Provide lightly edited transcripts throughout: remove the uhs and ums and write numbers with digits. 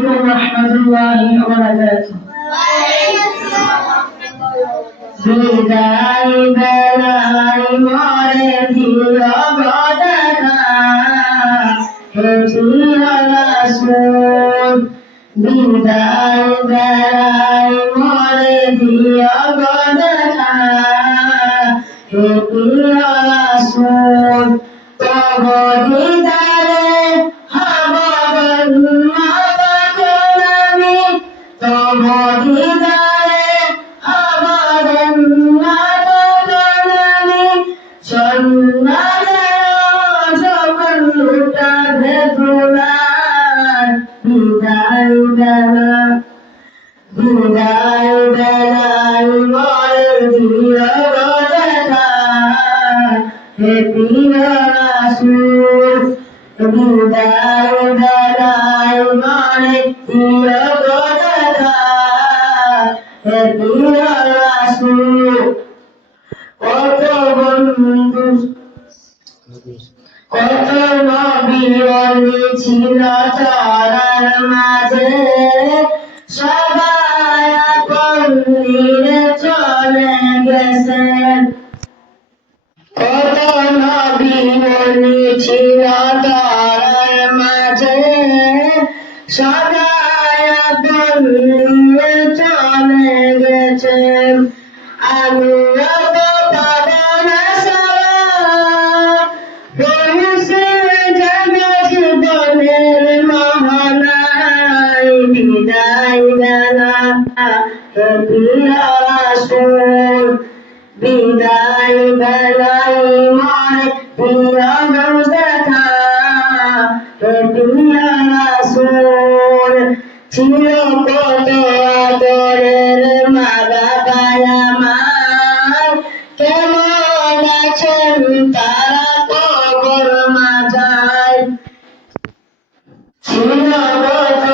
আলাইকুম রহমতুল্লাহি ওয়া বারাকাতুহু। বিদায় বেলায় মরে দিও গো দেখা, হে প্রিয় রাসূল। বিদায় বেলায় মরে দিও গো দেখা, হে প্রিয় রাসূল। তব দিদারে হব ধন্য তখন আমি, তব দিদারে হব ধন্য তখন আমি। সন্ন্যাসের যখন লুটাবে ধুলায়, বিদায় বেলা বিদায় বেলায় মরে দিও গো দেখা, হে প্রিয় রাসূল। বিদায় বেলায় মরে দিও গো দেখা, হে প্রিয় রাসূল। কত বন্ধু কত নবী ওলি ছিল চরার মাঝে, সবাই আপন দিনে চলে গেছেন। কত নবী ওলি ছিল চরার মাঝে, সবাই আপন দিনে চলে গেছেন। আমিও তো পাব না সারা, বলছে যেন জীবনের মোহনায়। বিদায় বেলা হে প্রিয় রাসূল। বিদায় বেলায় মরে দিও গো দেখা, হে প্রিয় রাসূল। ছিল কত আদরের মা বাবা আমার, কেমন আছেন তারা কবর মাঝায়। ছিল কত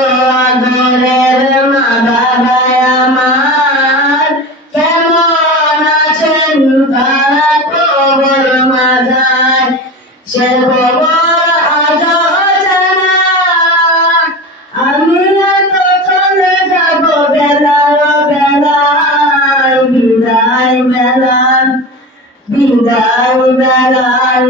আদরের মা বাবা আমার, কেমন আছেন তারা কবর মাঝায়। সে খবর আজও জানা, আমিও তো চলে যাব বেলায় বেলায়। বিদায় বেলায় বিদায় বেলায়